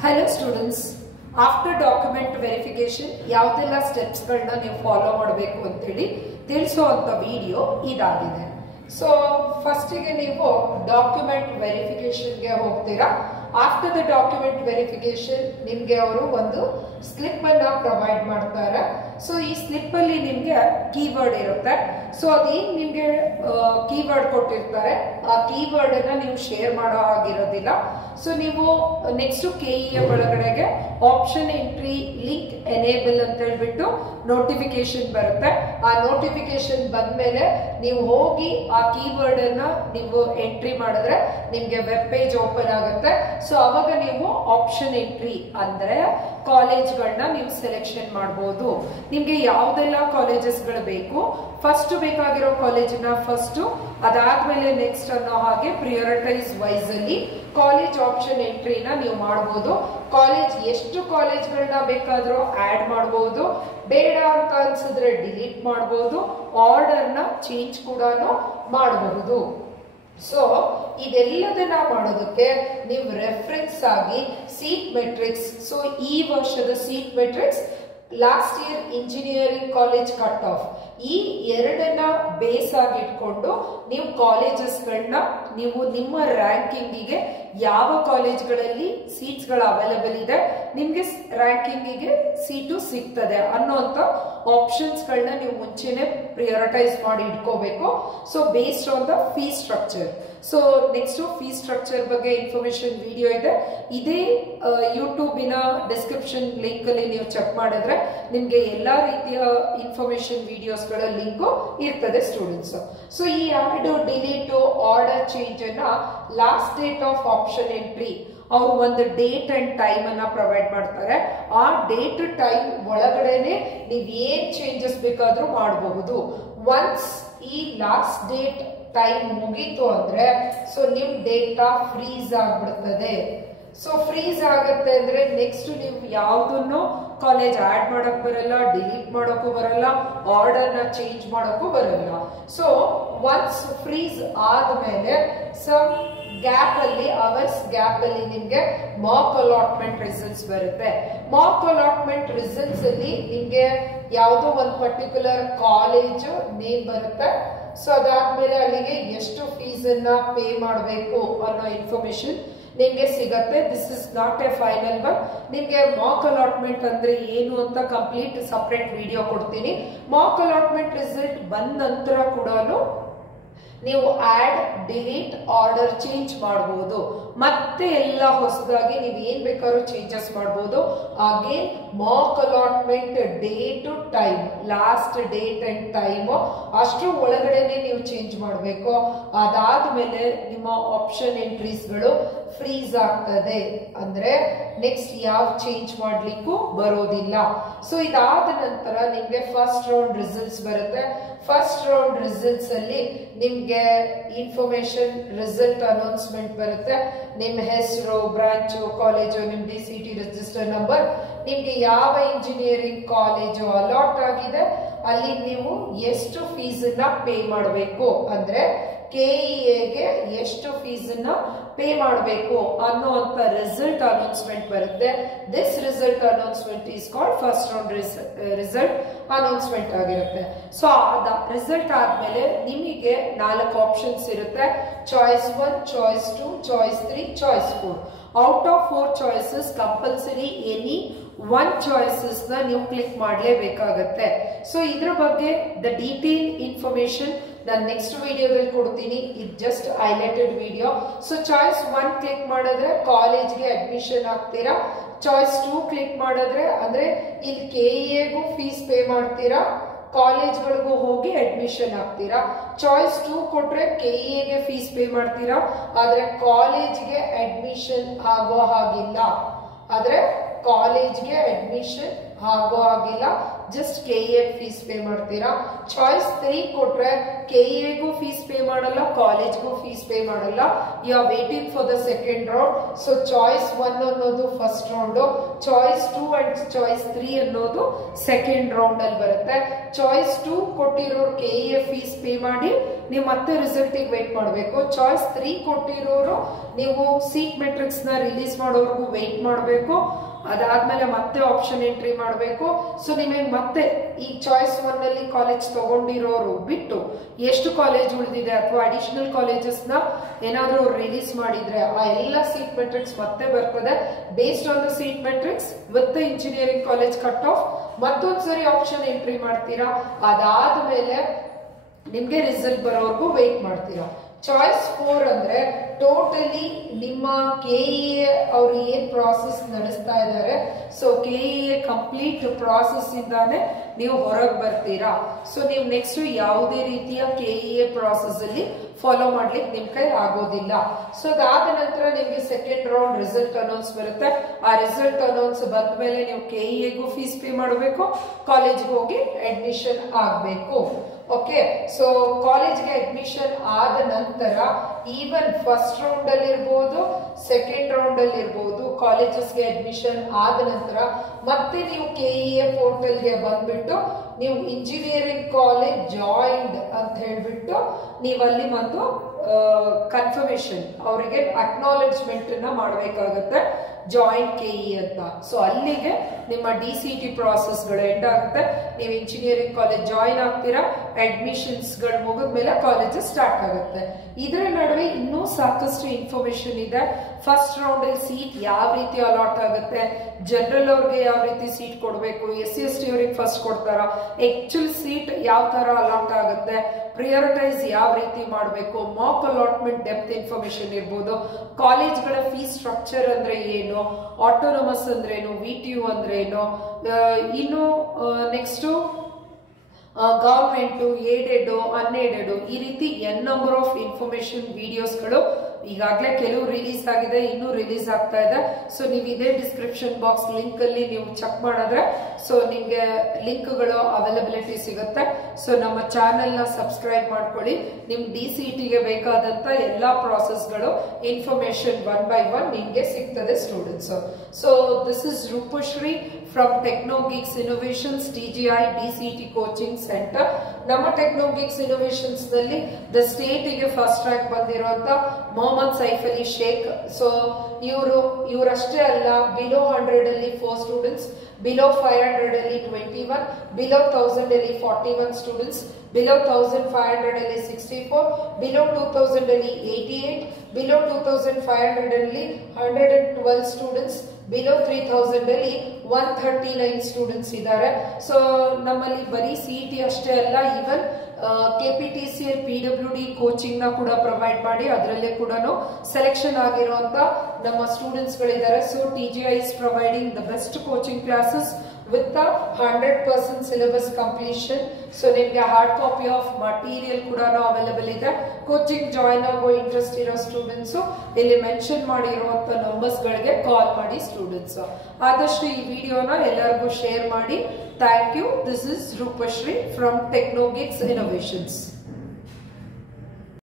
Hello students, after document verification ಯಾವುದೆಲ್ಲ steps ಗಳನ್ನ ನೀವು ಫಾಲೋ ಮಾಡಬೇಕು ಅಂತ ಹೇಳಿ ತಿಳಿಸುವಂತ ವಿಡಿಯೋ ಇದಾಗಿದೆ. ಸೊ ಫಸ್ಟ್ ಗೆ ನೀವು ಡಾಕ್ಯುಮೆಂಟ್ ವೆರಿಫಿಕೇಶನ್ ಗೆ ಹೋಗ್ತೀರಾ. ಆಫ್ಟರ್ ದ ಡಾಕ್ಯುಮೆಂಟ್ ವೆರಿಫಿಕೇಶನ್ ನಿಮ್ಗೆ ಅವರು ಒಂದು ಸ್ಲಿಪ್ ಅನ್ನ ಪ್ರೊವೈಡ್ ಮಾಡ್ತಾರೆ. ಸೊ ಈ ಸ್ಲಿಪ್ ಅಲ್ಲಿ ನಿಮ್ಗೆ ಕೀವರ್ಡ್ ಇರುತ್ತೆ. ಸೊ ಅದೇನ್ ನಿಮ್ಗೆ ಕೀವರ್ಡ್ ಕೊಟ್ಟಿರ್ತಾರೆ, ಆ ಕೀವರ್ಡ್ ಅನ್ನ ನೀವು ಶೇರ್ ಮಾಡೋ ಆಗಿರೋದಿಲ್ಲ. ಸೊ ನೀವು ನೆಕ್ಸ್ಟ್ ಕೆಇಎ ಒಳಗಡೆಗೆ ಆಪ್ಷನ್ ಎಂಟ್ರಿ ಲಿಂಕ್ ಎನೇಬಲ್ ಅಂತ ಹೇಳ್ಬಿಟ್ಟು ನೋಟಿಫಿಕೇಶನ್ ಬರುತ್ತೆ. ಆ ನೋಟಿಫಿಕೇಶನ್ ಬಂದ್ಮೇಲೆ ನೀವು ಹೋಗಿ ಆ ಕೀವರ್ಡ್ ಅನ್ನ ನೀವು ಎಂಟ್ರಿ ಮಾಡಿದ್ರೆ ನಿಮ್ಗೆ ವೆಬ್ ಪೇಜ್ ಓಪನ್ ಆಗುತ್ತೆ. ಸೊ ಅವಾಗ ನೀವು ಆಪ್ಷನ್ ಎಂಟ್ರಿ ಅಂದ್ರೆ ಕಾಲೇಜ್ಗಳನ್ನ ನೀವು ಸೆಲೆಕ್ಷನ್ ಮಾಡಬಹುದು. ನಿಮ್ಗೆ ಯಾವ್ದೆಲ್ಲ ಕಾಲೇಜಸ್ ಗಳು ಬೇಕು, ಫಸ್ಟ್ ಬೇಕಾಗಿರೋ ಕಾಲೇಜಿನ ಫಸ್ಟ್, ಅದಾದ್ಮೇಲೆ ನೆಕ್ಸ್ಟ್ ಅನ್ನೋ ಹಾಗೆ ಪ್ರಿಯಾರಿಟೈಸ್ ವೈಸ್ ಅಲ್ಲಿ ಕಾಲೇಜ್ ಆಪ್ಷನ್ ಎಂಟ್ರಿನ ನೀವು ಮಾಡಬಹುದು. ಕಾಲೇಜ್ ಎಷ್ಟು ಕಾಲೇಜ್ಗಳನ್ನ ಬೇಕಾದ್ರೂ ಆಡ್ ಮಾಡಬಹುದು, ಬೇಡ ಅಂತ ಅನ್ಸಿದ್ರೆ ಡಿಲೀಟ್ ಮಾಡಬಹುದು, ಆರ್ಡರ್ ನ ಚೇಂಜ್ ಕೂಡ ಮಾಡಬಹುದು. ಸೊ ಇದೆಲ್ಲದನ್ನ ಮಾಡೋದಕ್ಕೆ ನೀವು ರೆಫರೆನ್ಸ್ ಆಗಿ ಸೀಟ್ ಮೆಟ್ರಿಕ್ಸ್, ಸೊ ಈ ವರ್ಷದ seat matrix, last year engineering college cut off, ಈ ಎರಡನ್ನ ಬೇಸ್ ಆಗಿ ಇಟ್ಕೊಂಡು ನೀವು ಕಾಲೇಜಸ್ಗಳನ್ನ ನೀವು ನಿಮ್ಮ ರ್ಯಾಂಕಿಂಗಿಗೆ ಯಾವ ಕಾಲೇಜ್ಗಳಲ್ಲಿ ಸೀಟ್ಸ್ ಗಳು ಅವೈಲೇಬಲ್ ಇದೆ, ನಿಮ್ಗೆ ರ್ಯಾಂಕಿಂಗಿಗೆ ಸೀಟು ಸಿಗ್ತದೆ ಅನ್ನೋಂತ ಆಪ್ಷನ್ಸ್ ಗಳನ್ನ ನೀವು ಮುಂಚೆನೆ ಪ್ರಿಯಾರಿಟೈಸ್ ಮಾಡಿ ಇಟ್ಕೋಬೇಕು. So based on the fee structure. So next fee structure ಬಗ್ಗೆ ಇನ್ಫಾರ್ಮೇಶನ್ ವಿಡಿಯೋ ಇದೆ. ಇದೇ ಯೂಟ್ಯೂಬಿನ ಡಿಸ್ಕ್ರಿಪ್ಷನ್ ಲಿಂಕ್ ಅಲ್ಲಿ ನೀವು ಚೆಕ್ ಮಾಡಿದ್ರೆ ನಿಮ್ಗೆ ಎಲ್ಲಾ ರೀತಿಯ ಇನ್ಫಾರ್ಮೇಶನ್ ವಿಡಿಯೋಸ್ ಗಳ ಲಿಂಕ್ ಇರ್ತದೆ ಸ್ಟೂಡೆಂಟ್ಸ್. ಸೊ ಈ ಆಡ್, ಡಿಲೀಟ್, ಆರ್ಡರ್ ಚೇಂಜ್ ಅನ್ನ last date of option entry ಅವರು ಒಂದು ಡೇಟ್ ಅಂಡ್ ಟೈಮ್ ಅನ್ನ ಪ್ರೊವೈಡ್ ಮಾಡ್ತಾರೆ. ಆ ಡೇಟ್ ಟೈಮ್ ಒಳಗಡೆನೆ ನೀವ್ ಏನ್ ಚೇಂಜಸ್ ಬೇಕಾದ್ರೂ ಮಾಡಬಹುದು. ಒನ್ಸ್ ಈ ಲಾಸ್ಟ್ ಡೇಟ್ ಟೈಮ್ ಮುಗೀತು ಅಂದ್ರೆ ಸೊ ನಿಮ್ ಡೇಟಾ ಫ್ರೀಸ್ ಆಗ್ಬಿಡ್ತದೆ. ಸೊ ಫ್ರೀಸ್ ಆಗತ್ತೆ ಅಂದ್ರೆ ನೆಕ್ಸ್ಟ್ ನೀವು ಯಾವ್ದನ್ನು ಕಾಲೇಜ್ ಆಡ್ ಮಾಡಕ್ ಬರಲ್ಲ, ಡಿಲೀಟ್ ಮಾಡೋಕ್ಕೂ ಬರಲ್ಲ, ಆರ್ಡರ್ ನ ಚೇಂಜ್ ಮಾಡೋಕ್ಕೂ ಬರಲ್ಲ. ಸೊ ಒನ್ಸ್ ಫ್ರೀಸ್ ಆದ್ಮೇಲೆ ಸಮ್ ಗ್ಯಾಪ್ ಅಲ್ಲಿ, ಅವರ್ಸ್ ಗ್ಯಾಪ್ ಅಲ್ಲಿ ನಿಮ್ಗೆ ಮಾಕ್ ಅಲಾಟ್ಮೆಂಟ್ ರಿಸಲ್ಟ್ಸ್ ಬರುತ್ತೆ. ಮಾಕ್ ಅಲಾಟ್ಮೆಂಟ್ ರಿಸಲ್ಟ್ಸ್ ಅಲ್ಲಿ ನಿಮ್ಗೆ ಯಾವುದೋ ಒಂದು ಪರ್ಟಿಕ್ಯುಲರ್ ಕಾಲೇಜ್ ನೇಮ್ ಬರುತ್ತೆ. ಸೊ ಅದಾದ್ಮೇಲೆ ಅಲ್ಲಿಗೆ ಎಷ್ಟು ಫೀಸ್ ಅನ್ನ ಪೇ ಮಾಡಬೇಕು ಅನ್ನೋ ಇನ್ಫಾರ್ಮೇಶನ್ ನಿಮ್ಗೆ ಸಿಗತ್ತೆ. This is not A final one. ನಿಮ್ಗೆ ಮಾಕ್ ಅಲಾಟ್ಮೆಂಟ್ ಅಂದ್ರೆ ಏನು ಅಂತ ಕಂಪ್ಲೀಟ್ ಸಪರೇಟ್ ವಿಡಿಯೋ ಕೊಡ್ತೀನಿ. ಮಾಕ್ ಅಲಾಟ್ಮೆಂಟ್ ರಿಸಲ್ಟ್ ಬಂದ ನಂತರ ಕೂಡ ನೀವು ಆಡ್, ಡಿಲೀಟ್, ಆರ್ಡರ್ ಚೇಂಜ್ ಮಾಡಬಹುದು. ಮತ್ತೆ ಎಲ್ಲ ಹೊಸದಾಗಿ ನೀವು ಏನ್ ಬೇಕಾದ್ರೂ ಚೇಂಜಸ್ ಮಾಡಬಹುದು. ಹಾಗೆ Mach allotment date time, last date and time ಅಷ್ಟು ಒಳಗಡೆನೆ ನೀವು ಚೇಂಜ್ ಮಾಡಬೇಕು. ಅದಾದ್ಮೇಲೆ ನಿಮ್ಮ ಆಪ್ಷನ್ ಎಂಟ್ರೀಸ್ ಗಳು ಫ್ರೀಸ್ ಆಗ್ತದೆ, ಅಂದ್ರೆ ನೆಕ್ಸ್ಟ್ ಯಾವ ಚೇಂಜ್ ಮಾಡ್ಲಿಕ್ಕೂ ಬರೋದಿಲ್ಲ. ಸೊ ಇದಾದ ನಂತರ ನಿಮ್ಗೆ ಫಸ್ಟ್ ರೌಂಡ್ ರಿಸಲ್ಟ್ಸ್ ಬರುತ್ತೆ. ಫಸ್ಟ್ ರೌಂಡ್ ರಿಸಲ್ಟ್ಸ್ ಅಲ್ಲಿ ನಿಮ್ಗೆ ಇನ್ಫಾರ್ಮೇಶನ್ ರಿಸಲ್ಟ್ ಅನೌನ್ಸ್ಮೆಂಟ್ ಬರುತ್ತೆ. ನಿಮ್ ಹೆಸರು, ಬ್ರಾಂಚು, ಕಾಲೇಜು, ನಿಮ್ DCT ರಿಜಿಸ್ಟರ್ ನಂಬರ್, ನಿಮ್ಗೆ ಯಾವ ಇಂಜಿನಿಯರಿಂಗ್ ಕಾಲೇಜು ಅಲಾಟ್ ಆಗಿದೆ ಅಲ್ಲಿ ನೀವು ಎಷ್ಟು ಫೀಸ್ ಅನ್ನ ಪೇ ಮಾಡಬೇಕು, ಅಂದ್ರೆ ಕೆಇಎಗೆ ಎಷ್ಟು ಫೀಸ್ ಅನ್ನ ಪೇ ಮಾಡಬೇಕು ಅನ್ನುವಂತ ರಿಸಲ್ಟ್ ಅನೌನ್ಸ್ಮೆಂಟ್ ಬರುತ್ತೆ. This result announcement is called first round result announcement ಆಗಿರುತ್ತೆ. ಸೊ ಅದ ರಿಸಲ್ಟ್ ಆದ್ಮೇಲೆ ನಿಮಗೆ 4 ಆಪ್ಷನ್ಸ್ ಇರುತ್ತೆ. Choice 1, choice 2, choice 3, choice 4. Out of 4 choices compulsory any 1 choices ನ ನೀವು ಕ್ಲಿಕ್ ಮಾಡಲೇಬೇಕಾಗತ್ತೆ. ಸೊ ಇದ್ರ ಬಗ್ಗೆ ದ ಡೀಟೇಲ್ ಇನ್ಫಾರ್ಮೇಶನ್ ನಾನು ನೆಕ್ಸ್ಟ್ ವಿಡಿಯೋದಲ್ಲಿ ಕೊಡ್ತೀನಿ. ಇದು just highlighted video. So choice 1 click ಮಾಡಿದ್ರೆ ಕಾಲೇಜ್ಗೆ ಅಡ್ಮಿಷನ್ ಆಗ್ತೀರಾ. ಚಾಯ್ಸ್ 2 ಕ್ಲಿಕ್ ಮಾಡಿದ್ರೆ ಅಂದ್ರೆ ಇಲ್ಲಿ ಕೆಇಎಗೂ ಫೀಸ್ ಪೇ ಮಾಡ್ತೀರಾ, ಕಾಲೇಜ್ಗಳಿಗೂ ಹೋಗಿ ಅಡ್ಮಿಷನ್ ಆಗ್ತೀರಾ. ಚಾಯ್ಸ್ 2 ಕೊಟ್ರೆ ಕೆಇಎಗೆ ಫೀಸ್ ಪೇ ಮಾಡ್ತೀರಾ, ಆದ್ರೆ ಕಾಲೇಜ್ಗೆ ಅಡ್ಮಿಷನ್ ಆಗೋ ಹಾಗಿಲ್ಲ. ಆದ್ರೆ ಕಾಲೇಜ್ಗೆ ಅಡ್ಮಿಷನ್ ಆಗೋ ಹಾಗಿಲ್ಲ, ಜಸ್ಟ್ ಕೆಇಎ ಫೀಸ್ ಪೇ ಮಾಡ್ತೀರಾ. ಚಾಯ್ಸ್ 3 ಕೊಟ್ರೆ ಕೆಇಎಗೂ ಫೀಸ್ ಪೇ ಮಾಡಲ್ಲ, ಕಾಲೇಜ್ಗೂ ಫೀಸ್ ಪೇ ಮಾಡಲ್ಲ. You are waiting for the second round. So choice 1 ಅನ್ನೋದು first round, choice 2 and choice 3 ಅನ್ನೋದು ಸೆಕೆಂಡ್ ರೌಂಡ್ ಅಲ್ಲಿ ಬರುತ್ತೆ. ಚಾಯ್ಸ್ 2 ಕೊಟ್ಟಿರೋರು ಕೆಇಎ ಫೀಸ್ ಪೇ ಮಾಡಿ ನೀವು ಮತ್ತೆ ರಿಸಲ್ಟಿಗೆ ವೇಟ್ ಮಾಡಬೇಕು. ಚಾಯ್ಸ್ 3 ಕೊಟ್ಟಿರೋರು ನೀವು ಸೀಟ್ ಮೆಟ್ರಿಕ್ಸ್ ನ ರಿಲೀಸ್ ಮಾಡೋವರೆಗೂ ವೇಟ್ ಮಾಡಬೇಕು. ಅದಾದ್ಮೇಲೆ ಮತ್ತೆ ಆಪ್ಷನ್ ಎಂಟ್ರಿ ಮಾಡಬೇಕು. ಸೊ ನಿಮಗೆ ಮತ್ತೆ ಈ ಚಾಯ್ಸ್ 1 ಅಲ್ಲಿ ಕಾಲೇಜ್ ತಗೊಂಡಿರೋರು ಬಿಟ್ಟು ಎಷ್ಟು ಕಾಲೇಜ್ ಉಳಿದಿದೆ ಅಥವಾ ಅಡಿಷನಲ್ ಕಾಲೇಜಸ್ ನ ಏನಾದ್ರೂ ರಿಲೀಸ್ ಮಾಡಿದ್ರೆ ಆ ಎಲ್ಲ ಸೀಟ್ ಮೆಟ್ರಿಕ್ಸ್ ಮತ್ತೆ ಬರ್ತದೆ. Based on the seat matrix with the engineering college cut off ಮತ್ತೊಂದ್ಸರಿ ಆಪ್ಷನ್ ಎಂಟ್ರಿ ಮಾಡ್ತೀರಾ. ಅದಾದ್ಮೇಲೆ ನಿಮ್ಗೆ ರಿಸಲ್ಟ್ ಬರೋವರೆಗೂ ವೇಟ್ ಮಾಡ್ತೀರಾ. ಚಾಯ್ಸ್ 4 ಅಂದ್ರೆ ಟೋಟಲಿ ನಿಮ್ಮ KEA ಅವ್ರು ಏನ್ ಪ್ರಾಸೆಸ್ ನಡೆಸ್ತಾ ಇದ್ದಾರೆ, ಸೊ KEA ಕಂಪ್ಲೀಟ್ ಪ್ರಾಸೆಸ್ ಇಂದಾನೆ ನೀವು ಹೊರಗೆ ಬರ್ತೀರಾ. ಸೊ ನೀವು ನೆಕ್ಸ್ಟ್ ಯಾವುದೇ ರೀತಿಯ KEA ಪ್ರಾಸೆಸ್ ಅಲ್ಲಿ ಫಾಲೋ ಮಾಡ್ಲಿಕ್ಕೆ ನಿಮ್ ಕೈ ಆಗೋದಿಲ್ಲ. ಸೊ ಅದಾದ ನಂತರ ನಿಮ್ಗೆ ಸೆಕೆಂಡ್ ರೌಂಡ್ ರಿಸಲ್ಟ್ ಅನೌನ್ಸ್ ಬರುತ್ತೆ. ಆ ರಿಸಲ್ಟ್ ಅನೌನ್ಸ್ ಬಂದ ಮೇಲೆ ನೀವು KEAಗೂ ಫೀಸ್ ಪೇ ಮಾಡಬೇಕು, ಕಾಲೇಜ್ಗೆ ಹೋಗಿ ಅಡ್ಮಿಷನ್ ಆಗಬೇಕು. ಓಕೆ, ಸೊ ಕಾಲೇಜ್ಗೆ ಅಡ್ಮಿಷನ್ ಆದ ನಂತರ ಈವನ್ ಫಸ್ಟ್ ರೌಂಡ್ ಅಲ್ಲಿ ಇರ್ಬೋದು, ಸೆಕೆಂಡ್ ರೌಂಡ್ ಅಲ್ಲಿ ಇರ್ಬೋದು, ಕಾಲೇಜಸ್ಗೆ ಅಡ್ಮಿಷನ್ ಆದ ನಂತರ ಮತ್ತೆ ನೀವು KEA ಪೋರ್ಟಲ್ಗೆ ಬಂದ್ಬಿಟ್ಟು ನೀವು ಇಂಜಿನಿಯರಿಂಗ್ ಕಾಲೇಜ್ ಜಾಯಿಂಡ್ ಅಂತ ಹೇಳ್ಬಿಟ್ಟು ನೀವು ಅಲ್ಲಿ ಒಂದು ಕನ್ಫರ್ಮೇಶನ್ ಅವರಿಗೆ ಅಕ್ನಾಲೆಜ್ಮೆಂಟ್ ನ ಮಾಡಬೇಕಾಗುತ್ತೆ, ಜಾಯಿಂಟ್ KEA ಅಂತ. ಸೊ ಅಲ್ಲಿಗೆ ನಿಮ್ಮ DCT ಪ್ರಾಸೆಸ್ ಗಳು ಎಂಡ್ ಆಗುತ್ತೆ. ನೀವು ಇಂಜಿನಿಯರಿಂಗ್ ಕಾಲೇಜ್ ಜಾಯಿನ್ ಆಗ್ತೀರಾ, ಅಡ್ಮಿಷನ್ಸ್ ಗಳು ಮುಗಿದ್ಮೇಲೆ ಕಾಲೇಜಸ್ ಸ್ಟಾರ್ಟ್ ಆಗುತ್ತೆ. ಇದರ ನಡುವೆ ಇನ್ನೂ ಸಾಕಷ್ಟು ಇನ್ಫಾರ್ಮೇಶನ್ ಇದೆ. ಫಸ್ಟ್ ರೌಂಡ್ ಅಲ್ಲಿ ಸೀಟ್ ಯಾವ ರೀತಿ ಅಲಾಟ್ ಆಗುತ್ತೆ, ಜನರಲ್ ಅವ್ರಿಗೆ ಯಾವ ರೀತಿ ಸೀಟ್ ಕೊಡಬೇಕು, SC/ST ಅವ್ರಿಗೆ ಫಸ್ಟ್ ಕೊಡ್ತಾರ, ಆಕ್ಚುಲ್ ಸೀಟ್ ಯಾವ ತರ ಅಲಾಟ್ ಆಗುತ್ತೆ, ಪ್ರಿಯಾರಿಟೈಸ್ ಯಾವ ರೀತಿ ಮಾಡಬೇಕು, ಮಾಕ್ ಅಲಾಟ್ಮೆಂಟ್ ಡೆಪ್ತ್ ಇನ್ಫಾರ್ಮೇಶನ್ ಇರ್ಬೋದು, ಕಾಲೇಜ್ಗಳ ಫೀಸ್ ಸ್ಟ್ರಕ್ಚರ್ ಅಂದ್ರೆ ಏನು, ಆಟೋನಮಸ್ ಅಂದ್ರೇನು, VTU ಅಂದ್ರೇನು, ಇನ್ನು ನೆಕ್ಸ್ಟ್ ಗವರ್ಮೆಂಟ್, ಏಡೆಡ್, ಅನ್ಏಡೆಡ್, ಈ ರೀತಿ ಎನ್ ನಂಬರ್ ಆಫ್ ಇನ್ಫಾರ್ಮೇಶನ್ ವಿಡಿಯೋಸ್ಗಳು ಈಗಾಗಲೇ ಕೆಲವು ರಿಲೀಸ್ ಆಗಿದೆ, ಇನ್ನೂ ರಿಲೀಸ್ ಆಗ್ತಾ ಇದೆ. ಸೊ ನೀವು ಇದೇ ಡಿಸ್ಕ್ರಿಪ್ಷನ್ ಬಾಕ್ಸ್ ಲಿಂಕ್ ಅಲ್ಲಿ ನೀವು ಚೆಕ್ ಮಾಡಿದ್ರೆ ಸೊ ನಿಮ್ಗೆ ಲಿಂಕ್ಗಳು ಅವೈಲಬಿಲಿಟಿ ಸಿಗುತ್ತೆ. ಸೊ ನಮ್ಮ ಚಾನೆಲ್ ನ ಸಬ್ಸ್ಕ್ರೈಬ್ ಮಾಡ್ಕೊಳ್ಳಿ. ನಿಮ್ DCTಗೆ ಬೇಕಾದಂತ ಎಲ್ಲಾ ಪ್ರಾಸೆಸ್ಗಳು ಇನ್ಫಾರ್ಮೇಶನ್ 1 by 1 ನಿಮ್ಗೆ ಸಿಗ್ತದೆ students. So this is Roopashree from Technogeeks innovations TGI DCT coaching centre. ನಮ್ಮ ಟೆಕ್ನೋಗಿಕ್ಸ್ ಇನೋವೇಷನ್ಸ್ ನಲ್ಲಿ ದ ಸ್ಟೇಟ್ ಗೆ ಫಸ್ಟ್ ರ್ಯಾಂಕ್ ಬಂದಿರುವಂತ ಮೊಹಮ್ಮದ್ ಸೈಫ್ ಅಲಿ ಶೇಖ್. ಸೊ ಇವರಷ್ಟೇ ಅಲ್ಲ, ಬಿಲೋ 100 ಅಲ್ಲಿ 4 ಸ್ಟೂಡೆಂಟ್ಸ್, ಬಿಲೋ 500 ಅಲ್ಲಿ 21, ಬಿಲೋ 1000 ಅಲ್ಲಿ 41 ಸ್ಟೂಡೆಂಟ್ಸ್, ಬಿಲೋ 1500 ಅಲ್ಲಿ 64, ಬಿಲೋ 2000 ಅಲ್ಲಿ 88, ಬಿಲೋ 2500 ಅಲ್ಲಿ 112 ಸ್ಟೂಡೆಂಟ್ಸ್, ಬಿಲೋ 3000 ಅಲ್ಲಿ 139 ಸ್ಟೂಡೆಂಟ್ಸ್ ಇದ್ದಾರೆ. ಸೊ ನಮ್ಮಲ್ಲಿ ಬರೀ CET ಅಷ್ಟೇ ಅಲ್ಲ, ಈವನ್ KPTCL PWD ಕೋಚಿಂಗ್ ನ ಕೂಡ ಪ್ರೊವೈಡ್ ಮಾಡಿ ಅದರಲ್ಲೇ ಕೂಡ ಸೆಲೆಕ್ಷನ್ ಆಗಿರುವಂತ ನಮ್ಮ ಸ್ಟೂಡೆಂಟ್ಸ್ ಗಳಿದ್ದಾರೆ. So TGI is providing the best coaching classes with the 100% syllabus completion. So ನಿಮ್ಗೆ ಹಾರ್ಡ್ ಕಾಪಿ ಆಫ್ ಮಟೀರಿಯಲ್ ಕೂಡ ಅವೈಲೇಬಲ್ ಇದೆ. ಕೋಚಿಂಗ್ ಜಾಯಿನ್ ಆಗೋ ಇಂಟ್ರೆಸ್ಟ್ ಇರೋ ಸ್ಟೂಡೆಂಟ್ಸ್ ಇಲ್ಲಿ ಮೆನ್ಷನ್ ಮಾಡಿರುವಂತ ನಂಬರ್ಸ್ ಗಳಿಗೆ ಕಾಲ್ ಮಾಡಿ ಸ್ಟೂಡೆಂಟ್ಸ್. ಆದಷ್ಟು ಈ ವಿಡಿಯೋನ ಎಲ್ಲರಿಗೂ ಶೇರ್ ಮಾಡಿ. Thank you. This is Roopashree from Technogeeks innovations.